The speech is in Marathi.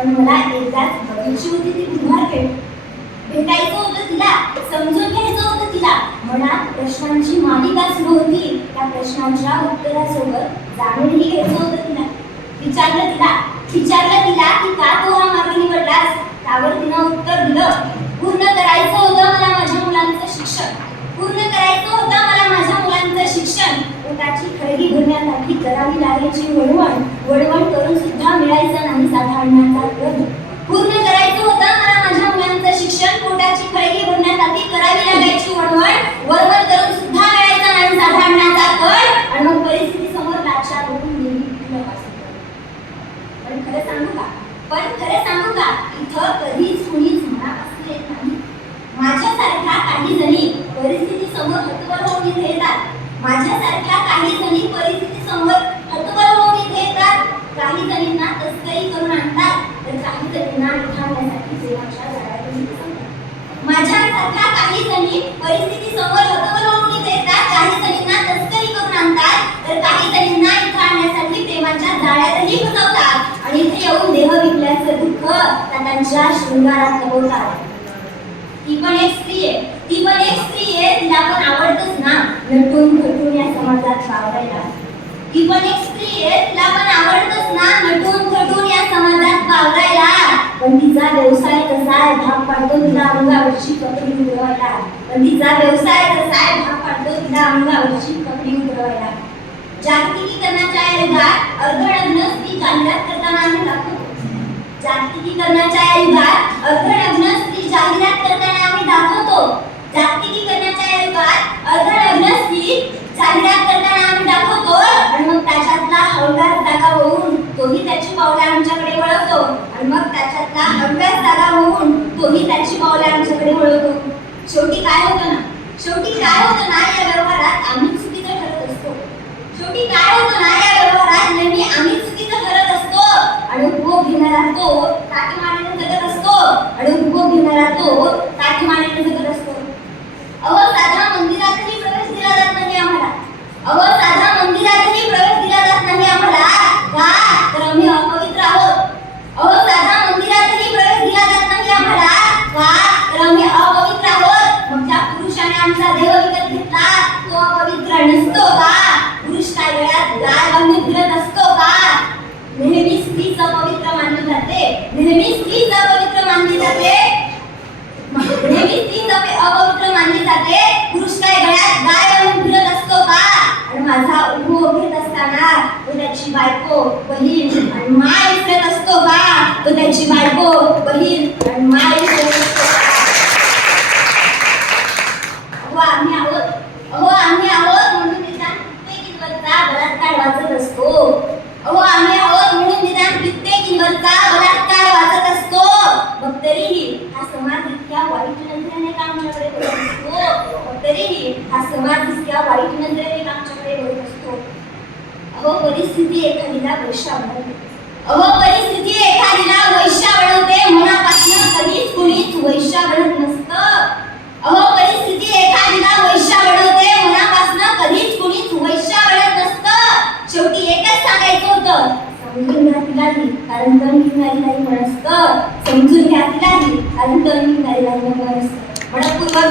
पण मला एकदाच बघायची होती ती भेट. भेटायचं होतं तिला, समजून घ्यायचं होतं तिला. मनात प्रश्नांची मालिका सुरू होती. त्या प्रश्नांच्या उत्तरासोबत जाणूनही घ्यायचं होतं तिला. विचारलं तिला की का तू हा मार्ग निवडलास. त्यावर तिनं उत्तर दिलं, पूर्ण करायचं होतं मला माझ्या मुलांचं शिक्षण. पूर्ण करायचं होतं मला माझ्या मुलांचं शिक्षण. पोटाची खळगी भरण्यासाठी करावी लागायची वळवण करून सुद्धा मिळायचं नाही साधारणाचा कल. पूर्ण करायचं होतं मला माझ्या मुलांचं शिक्षण. पोटाची खळगी भरण्यासाठी करावी लागायची वळवण करून सुद्धा मिळायचं नाही साधारणाचा कल. आणि मग परिस्थिती समोर लाचा बघून पण खरं सांगू का इथं कधीच कुणीच मनापासून येत नाही. माझ्यासारख्या काही जणी परिस्थिती समोर हतबल होऊन इथे येतात. माझ्यासारख्या काही जणी परिस्थिती समोर हतबल होऊन इथे येतात. काही जणींना तस्करी करून आणतात तर काही जणींना उठावण्यासाठी देवाच्या जाळ्यातून फसवतात. माझ्यासारख्या काही जणी परिस्थिती समोर हतबल होऊन इथे येतात. काही जणींना तस्करी करून आणतात तर काही जणींना उठावण्यासाठी प्रेमाच्या जाळ्यातही फसवतात. आणि इथे येऊन देह विकल्याचं दुःख त्यांच्या शृंगारात लपवतात. ती पण एक स्त्री आहे. तिला पण आवडतच ना नटून थटून या समाजात वावरायला. ती पण एक स्त्री आहे. तिला पण आवडतच ना नटून थटून या समाजात वावरायला. पण तिचा व्यवसाय कसा आहे भाग पाडतो तिला अंगावरची कपडी उतरवायला. जागतिकीकरणाच्या या युगात अर्धनग्न स्त्री जाहिरात करताना आम्ही दाखवतो. जागतिकीकरणाच्या या युगात अर्धनग्न स्त्री जाहिरात करताना आम्ही दाखवतो. जागतिकीकरणाच्या या युगात अर्धनग्न स्त्री जाहिरात करताना आम्ही दाखवतो. आणि मग त्याच्यातला हळव्यास जागा होऊन तोही त्याची पावले आमच्याकडे वळवतो. आणि मग त्याच्यातला हळव्यास जागा होऊन तोही त्याची पावले आमच्याकडे वळवतो. शेवटी काय होतं ना या व्यवहारात आम्ही चुकीचं ठरत असतो. नेहमी आम्ही चुकीचं ठरत असतो. आणि उपभोग घेणारा तो ताठमानेने जगत असतो. अहो साधा मंदिरातही प्रवेश दिला जात नाही आम्हाला. का तर आम्ही अपवित्र आहोत. मग त्या पुरुषाने आमचा देह विकत घेतला तो अपवित्र नसतो का. पुरुष काय वेळात गाय बांधून फिरत असतो का. नेहमी स्त्रीच अपवित्र मानली जाते. पुरुष काय गळ्यात गाय बांधून फिरत असतो का. आणि माझा उपभोग घेत असताना तो त्याची बायको बहीण आणि माय विसरत असतो का. आम्ही आहोत म्हणून निदान कित्येकींवरचा बलात्कार वाचत असतो. मग तरीही हा समाज इतक्या वाईट नजरेने आमच्याकडे बघत असतो. अहो परिस्थिती एखादीला वैश्या बनवते. मनापासून कधीच कुणीच वैश्या बनत नसतं. शेवटी एकच सांगायचं होतं, समजून घ्या तिलाही कारण तर निघणारी नाही म्हणत. मनपूर्वक